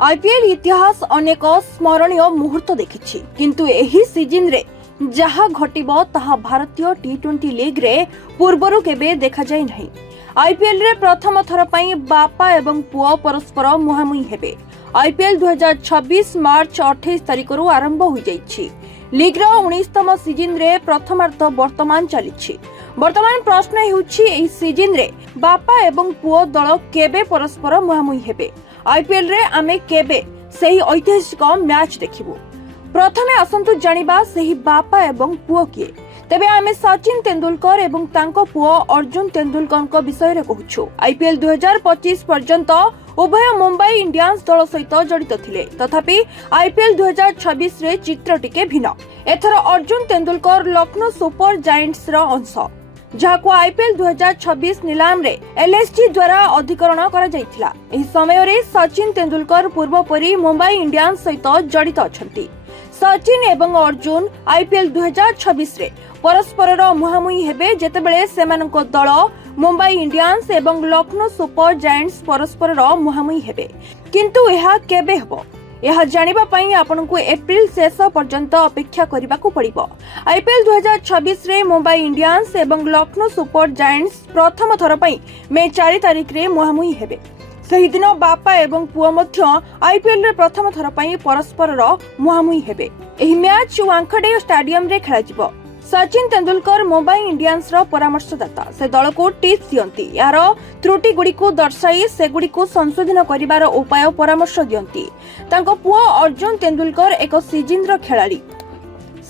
IPL इतिहास अनेक स्मरणीय मुहूर्त देखिछि किंतु एही सीजन रे जहा घटिबो ताहा भारतीय टी20 लीग रे पूर्वरु केबे देखा जाय नहीं। आईपीएल रे प्रथम थर पई बापा एवं पुओ परस्पर मुहामुही हेबे। आईपीएल 2026 मार्च 28 तारिख रु आरंभ हो जाइछि। लीग रो 19तम सीजन रे प्रथमार्ध वर्तमान चलिछि। वर्तमान प्रश्न हेउछि एही सीजन रे बापा एवं पुओ दल केबे परस्पर मुहामुही हेबे। आईपीएल रे आमे केबे सही ऐतिहासिक मैच देखिबु। प्रथमे असंतु जानिबा सही बापा एवं पुओ किए। तेबे आमे सचिन तेंदुलकर एवं तांको पुओ अर्जुन तेंदुलकर को विषय रे कहूछु। आईपीएल 2025 पर्यंत उभय मुंबई इंडियंस दल सहित जड़ित थिले, तथापि आईपीएल 2026 रे चित्र टिके भिन्न। एथर अर्जुन तेंदुलकर लखनऊ सुपर जायंट्स रो अंश, जहाको आईपीएल 2026 नीलाम रे एलएसजी द्वारा अधिकरण करा जायथिला। एही समय रे सचिन तेंदुलकर पूर्व परी मुंबई इंडियंस सहित जड़ित अछंती। सचिन एवं अर्जुन आईपीएल 2026 रे परस्पर मुहामुही हेबे, जेतेबेले सेमानक दल मुंबई इंडियंस एवं लखनऊ सुपर जायंट्स परस्पर मुहामुही हेबे। किंतु यह केबे हबो यह जानिबा पई आपनकु एप्रिल शेष पर्यंत अपेक्षा करिबाकू पड़िबो। आईपीएल 2026 रे मुंबई इंडियंस एवं लखनऊ सुपर जायंट्स प्रथम थर पई मे 4 तारिख रे मुहामुही हेबे। सही दिन बापा एवं पुओ मध्य आईपीएल रे प्रथम थर पई परस्पर मुहामुही हेबे। एही मैच वांखडे स्टेडियम रे खेला जिवो। सचिन तेंदुलकर मुंबई इंडियंस रो परामर्शदाता, से दल को टिप्स दियंती। यार त्रुटि गुडी को दर्शाई से गुडी को संशोधन करिवार उपाय परामर्श दियंती। तांको पुओ अर्जुन तेंदुलकर एक सीजन रो खेलाड़ी।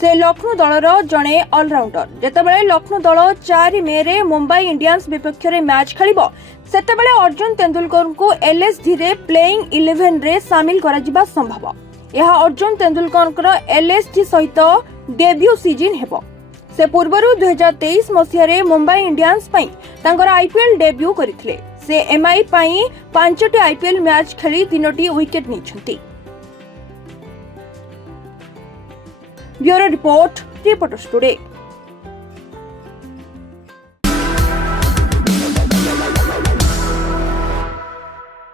से लखनऊ दलर जणे ऑलराउंडर। जेतेबेले लखनऊ दल 4 मे रे मुंबई इंडियंस विपक्ष रे मैच खेलिबो, सेतेबेले अर्जुन तेंदुलकर को एलएसजी रे प्लेइंग 11 रे शामिल करा जिबा संभव। यह अर्जुन तेंदुलकर एलएसजी सहित डेब्यू सीजन हेबो। से पूर्वरु 2023 मसिया रे मुंबई इंडियंस पई तांकर आईपीएल डेब्यू करिथिले। से एमआई पई 5टी आईपीएल मैच खेली 3टी विकेट नेछंती। Bureau report, reporters today.